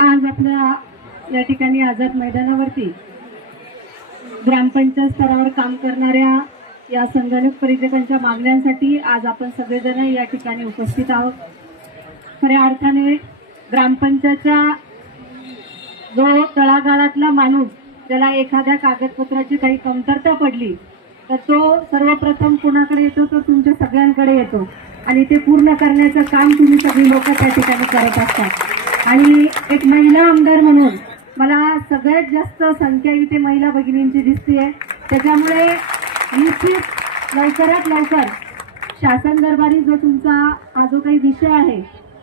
आज आपल्या या ठिकाणी आझाद मैदानावरती ग्रामपंचायत स्तरावर काम करणाऱ्या या संगणक परिचारकांच्या मागण्यांसाठी आज आपण सगळेजण या ठिकाणी उपस्थित आहोत। खऱ्या अर्थाने ग्रामपंचायतच्या जो तळागाळातला माणूस ज्याला एखाद्या कागदपत्राची काही कमतरता पडली तर तो सर्वप्रथम कुणाकडे येतो, तो तुमच्या सगळ्यांकडे येतो आणि ते पूर्ण करण्याचं काम तुम्ही सगळी लोक त्या ठिकाणी करत असतात। आणि एक महिला आमदार म्हणून मला सगळ्यात जास्त संख्या इथे महिला भगिनींची दिसतेय, त्याच्यामुळे निश्चित लवकरात लवकर शासन दरबारी जो तुमचा हा जो काही विषय आहे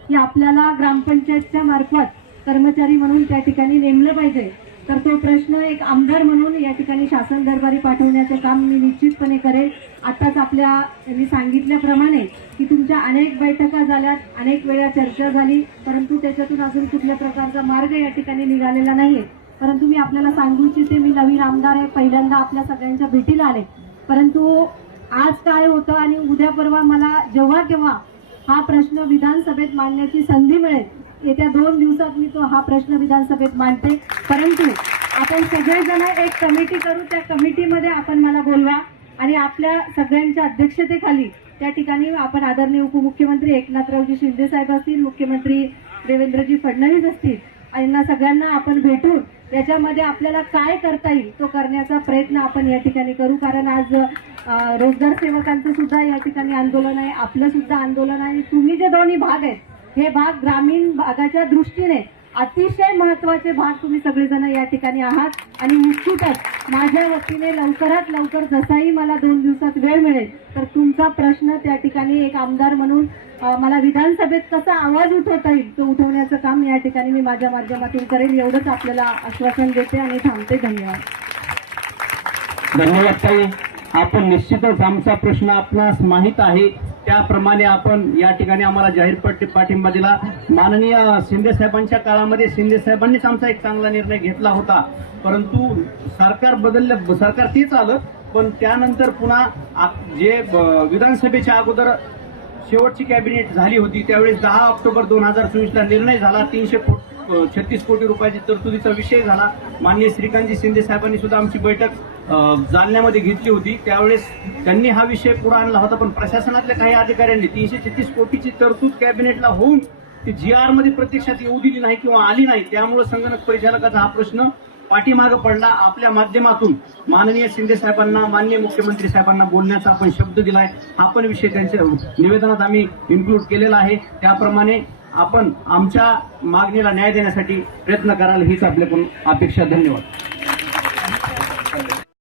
की आपल्याला ग्रामपंचायतच्या मार्फत कर्मचारी म्हणून त्या ठिकाणी नेमलं पाहिजे, तर तो प्रश्न एक आमदार म्हणून या ठिकाणी शासन दरबारी पाठवण्याचं काम मी निश्चितपणे करेल। आताच आपल्याला सांगितल्याप्रमाणे की तुमच्या अनेक बैठका झाल्यात, अनेक वेळा चर्चा झाली, परंतु त्याच्यातून अजून कुठल्या प्रकारचा मार्ग या ठिकाणी निघालेला नाहीये। परंतु मी आपल्याला सांगू इच्छिते, मी नवीन आमदार आहे, पहिल्यांदा आपल्या सगळ्यांच्या भेटीला आले, परंतु आज काय होतं आणि उद्या परवा मला जेव्हा केव्हा हा प्रश्न विधानसभेत मांडण्याची संधी मिळेल, येत्या 2 दिवसात मी तो हा प्रश्न विधानसभेत मांडते। परंतु आपण सगळेजण एक कमिटी करू, त्या कमिटीमध्ये आपण मला बोलवा आणि आपल्या सगळ्यांच्या अध्यक्षतेखाली त्या ठिकाणी आपण आदरणीय उपमुख्यमंत्री एकनाथरावजी शिंदे साहेब असतील, मुख्यमंत्री देवेंद्रजी फडणवीस असतील, यांना सगळ्यांना आपण भेटून याच्यामध्ये आपल्याला काय करता येईल तो करण्याचा प्रयत्न आपण या ठिकाणी करू। कारण आज रोजगार सेवकांचं सुद्धा या ठिकाणी आंदोलन आहे, आपलं सुद्धा आंदोलन आहे। तुम्ही जे दोन्ही भाग आहेत हे भाग ग्रामीण भागाच्या दृष्टीने अतिशय महत्त्वाचे भाग तुम्ही सगळेजण या ठिकाणी आहात आणि निश्चितच माझ्या वतीने लवकरात लवकर जसाही मला 2 दिवसात वेळ मिळेल तर तुमचा प्रश्न त्या ठिकाणी एक आमदार म्हणून मला विधानसभेत कसा आवाज उठवता येईल तो उठवण्याचं काम या ठिकाणी मी माझ्या माध्यमातून करेल, एवढंच आपल्याला आश्वासन देते आणि थांबते। धन्यवाद। धन्यवाद ताई, आपण निश्चितच आमचा प्रश्न आपणास माहित आहे त्याप्रमाणे आपण या ठिकाणी आम्हाला जाहीर पाठिंबा दिला। माननीय शिंदे साहेबांच्या काळामध्ये शिंदे साहेबांनीच आमचा एक चांगला निर्णय घेतला होता, परंतु सरकार बदललं, सरकार तेच आलं, पण त्यानंतर पुन्हा जे विधानसभेच्या अगोदर शेवटची कॅबिनेट झाली होती त्यावेळेस 10 ऑक्टोबर 2024 ला निर्णय झाला, 336 कोटी रुपयाची तरतुदीचा विषय झाला। माननीय श्रीकांतजी शिंदे साहेबांनी सुद्धा आमची बैठक जालन्यामध्ये घेतली होती, त्यावेळेस त्यांनी हा विषय पुढे आणला होता, पण प्रशासनातल्या काही अधिकाऱ्यांनी 336 कोटीची तरतूद कॅबिनेटला होऊन ती GR मध्ये प्रत्यक्षात येऊ दिली नाही किंवा आली नाही, त्यामुळे संगणक परिचालकाचा हा प्रश्न पाठीमागे पडला। आपल्या माध्यमातून माननीय शिंदे साहेबांना, माननीय मुख्यमंत्री साहेबांना बोलण्याचा आपण शब्द दिलाय, हा पण विषय त्यांच्या निवेदनात आम्ही इन्क्लूड केलेला आहे। त्याप्रमाणे आपण आमच्या मागणीला न्याय देण्यासाठी प्रयत्न कराल हीच आपल्याकडून अपेक्षा। धन्यवाद।